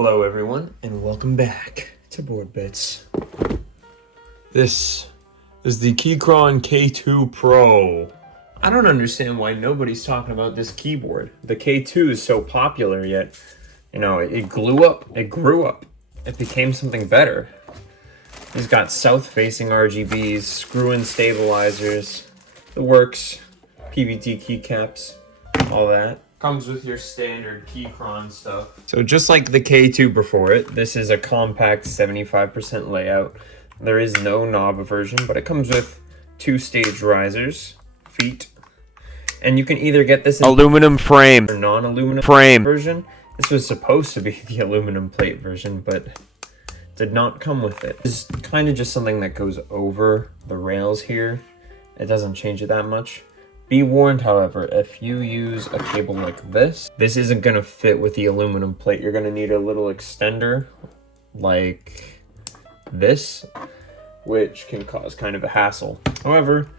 Hello everyone, and welcome back to Board Bits. This is the Keychron K2 PRO. I don't understand why nobody's talking about this keyboard. The K2 is so popular, yet, it grew up, it became something better. It's got south-facing RGBs, screw-in stabilizers, the works, PVT keycaps, all that. Comes with your standard Keychron stuff. So just like the K2 before it, this is a compact 75% layout. There is no knob version, but it comes with 2-stage risers, feet. And you can either get this in aluminum frame or non-aluminum frame version. This was supposed to be the aluminum plate version, but did not come with it. It's kind of just something that goes over the rails here. It doesn't change it that much. Be warned, however, if you use a cable like this isn't gonna fit with the aluminum plate. You're gonna need a little extender like this, which can cause kind of a hassle. However,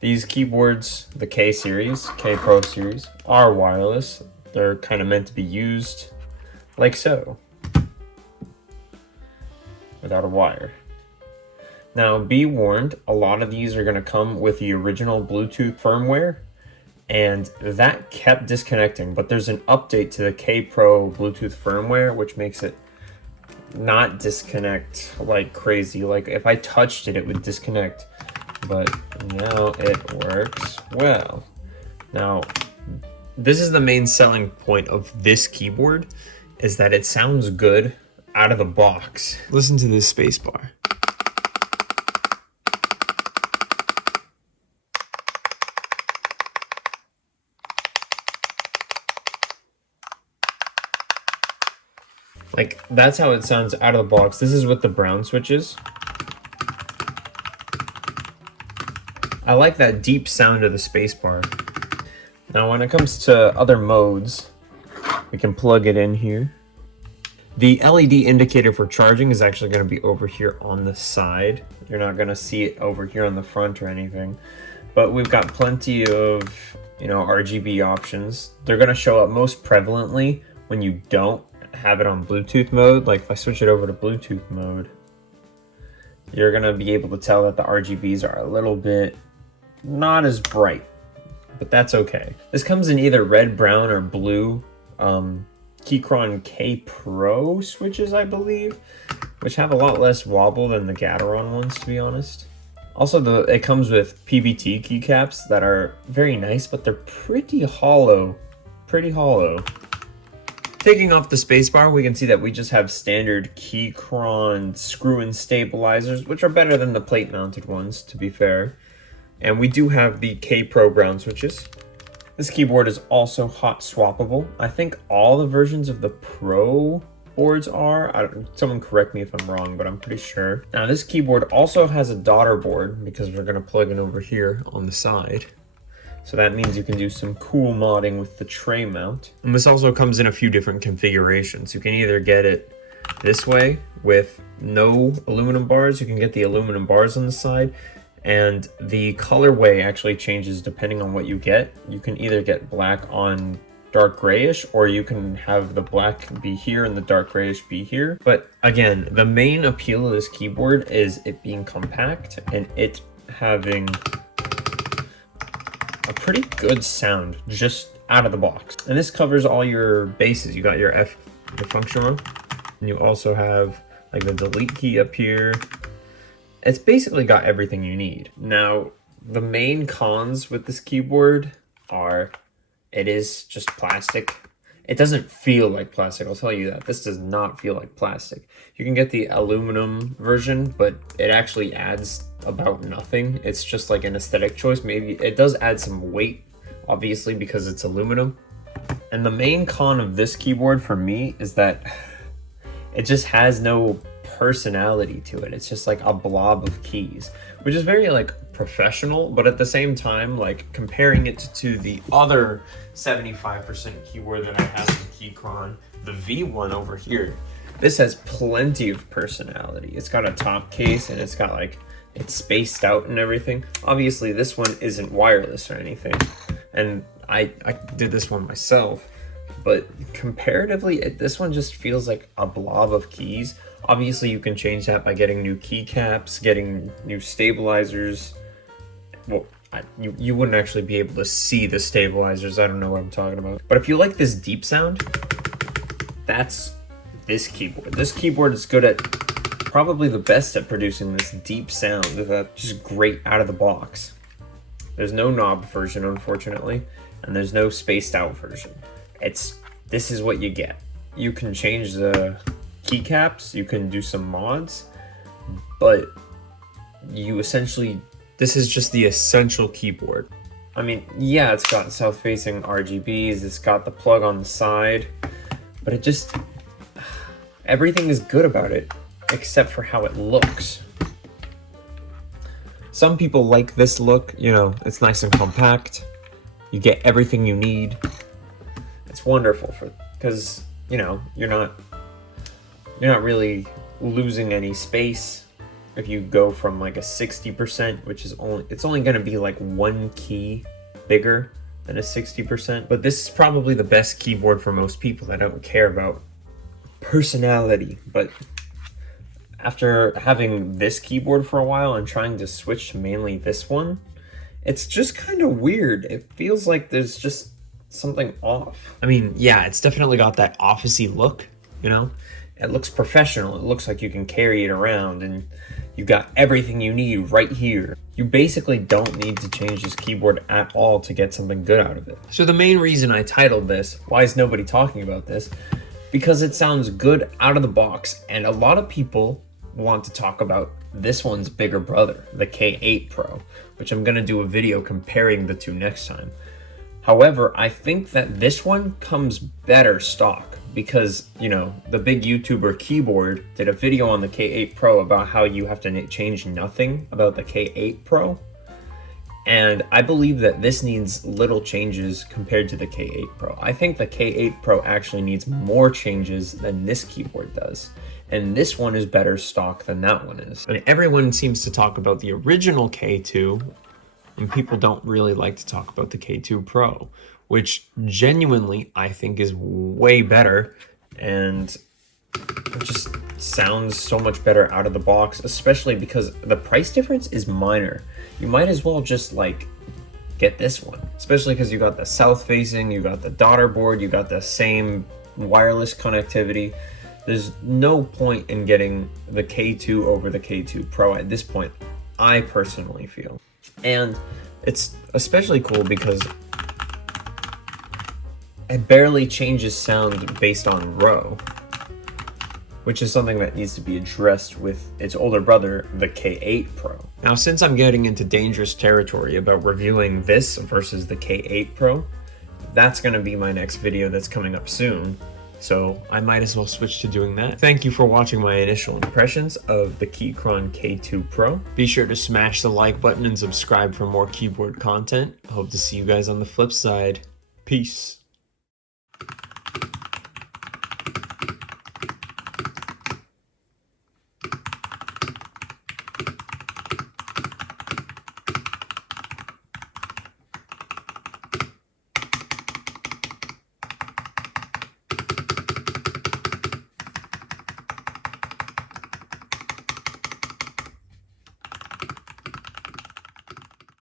these keyboards, the K series, K Pro series, are wireless. They're kind of meant to be used like so, without a wire. Now, be warned, a lot of these are going to come with the original Bluetooth firmware, and that kept disconnecting, but there's an update to the K Pro Bluetooth firmware, which makes it not disconnect like crazy. Like, if I touched it, it would disconnect, but now it works well. Now, this is the main selling point of this keyboard, is that it sounds good out of the box. Listen to this spacebar. Like, that's how it sounds out of the box. This is with the brown switches. I like that deep sound of the spacebar. Now, when it comes to other modes, we can plug it in here. The LED indicator for charging is actually going to be over here on the side. You're not going to see it over here on the front or anything. But we've got plenty of, RGB options. They're going to show up most prevalently when you don't have it on Bluetooth mode. Like, if I switch it over to Bluetooth mode, you're going to be able to tell that the RGBs are a little bit not as bright, but that's okay. This comes in either red, brown, or blue Keychron K PRO switches, I believe, which have a lot less wobble than the Gateron ones, to be honest. Also, it comes with PVT keycaps that are very nice, but they're pretty hollow. Taking off the spacebar, we can see that we just have standard Keychron screw-in stabilizers, which are better than the plate-mounted ones, to be fair. And we do have the K Pro brown switches. This keyboard is also hot swappable. I think all the versions of the Pro boards are. Someone correct me if I'm wrong, but I'm pretty sure. Now, this keyboard also has a daughter board, because we're going to plug it over here on the side. So that means you can do some cool modding with the tray mount. And this also comes in a few different configurations. You can either get it this way with no aluminum bars. You can get the aluminum bars on the side. And the colorway actually changes depending on what you get. You can either get black on dark grayish, or you can have the black be here and the dark grayish be here. But again, the main appeal of this keyboard is it being compact and it having a pretty good sound just out of the box. And this covers all your bases. You got your function row, and you also have like the delete key up here. It's basically got everything you need. Now, the main cons with this keyboard are it is just plastic. It doesn't feel like plastic, I'll tell you that. This does not feel like plastic. You can get the aluminum version, but it actually adds about nothing. It's just like an aesthetic choice. Maybe it does add some weight, obviously, because it's aluminum. And the main con of this keyboard for me is that it just has no personality to it. It's just like a blob of keys, which is very like professional, but at the same time, like comparing it to the other 75% keyboard that I have in Keychron, the V1 over here, this has plenty of personality. It's got a top case and it's got like, it's spaced out and everything. Obviously this one isn't wireless or anything, and I did this one myself, but comparatively, this one just feels like a blob of keys. Obviously, you can change that by getting new keycaps, getting new stabilizers. Well, you wouldn't actually be able to see the stabilizers. I don't know what I'm talking about. But if you like this deep sound, that's this keyboard. This keyboard is good at, probably the best at producing this deep sound. That's just great out of the box. There's no knob version, unfortunately, and there's no spaced out version. This is what you get. You can change the keycaps, you can do some mods, but you essentially, this is just the essential keyboard. I mean, yeah, it's got south-facing RGBs, it's got the plug on the side, but it just, everything is good about it, except for how it looks. Some people like this look, you know, it's nice and compact. You get everything you need. It's wonderful because, you know, you're not really losing any space. If you go from like a 60%, which is it's only going to be like one key bigger than a 60%. But this is probably the best keyboard for most people that don't care about personality. But after having this keyboard for a while and trying to switch to mainly this one, it's just kind of weird. It feels like there's just something off. I mean, yeah, it's definitely got that officey look, you know? It looks professional. It looks like you can carry it around and you got everything you need right here. You basically don't need to change this keyboard at all to get something good out of it. So the main reason I titled this, Why is Nobody Talking About This? Because it sounds good out of the box, and a lot of people want to talk about this one's bigger brother, the K8 Pro, which I'm gonna do a video comparing the two next time. However, I think that this one comes better stock because, you know, the big YouTuber Keyboard did a video on the K8 Pro about how you have to change nothing about the K8 Pro. And I believe that this needs little changes compared to the K8 Pro. I think the K8 Pro actually needs more changes than this keyboard does. And this one is better stock than that one is. And everyone seems to talk about the original K2, and people don't really like to talk about the K2 Pro, which genuinely I think is way better and it just sounds so much better out of the box, especially because the price difference is minor. You might as well just like get this one, especially because you got the south facing, you got the daughter board, you got the same wireless connectivity. There's no point in getting the K2 over the K2 Pro at this point, I personally feel. And it's especially cool because it barely changes sound based on row, which is something that needs to be addressed with its older brother, the K8 Pro. Now, since I'm getting into dangerous territory about reviewing this versus the K8 Pro, that's gonna be my next video that's coming up soon. So I might as well switch to doing that. Thank you for watching my initial impressions of the Keychron K2 Pro. Be sure to smash the like button and subscribe for more keyboard content. I hope to see you guys on the flip side. Peace.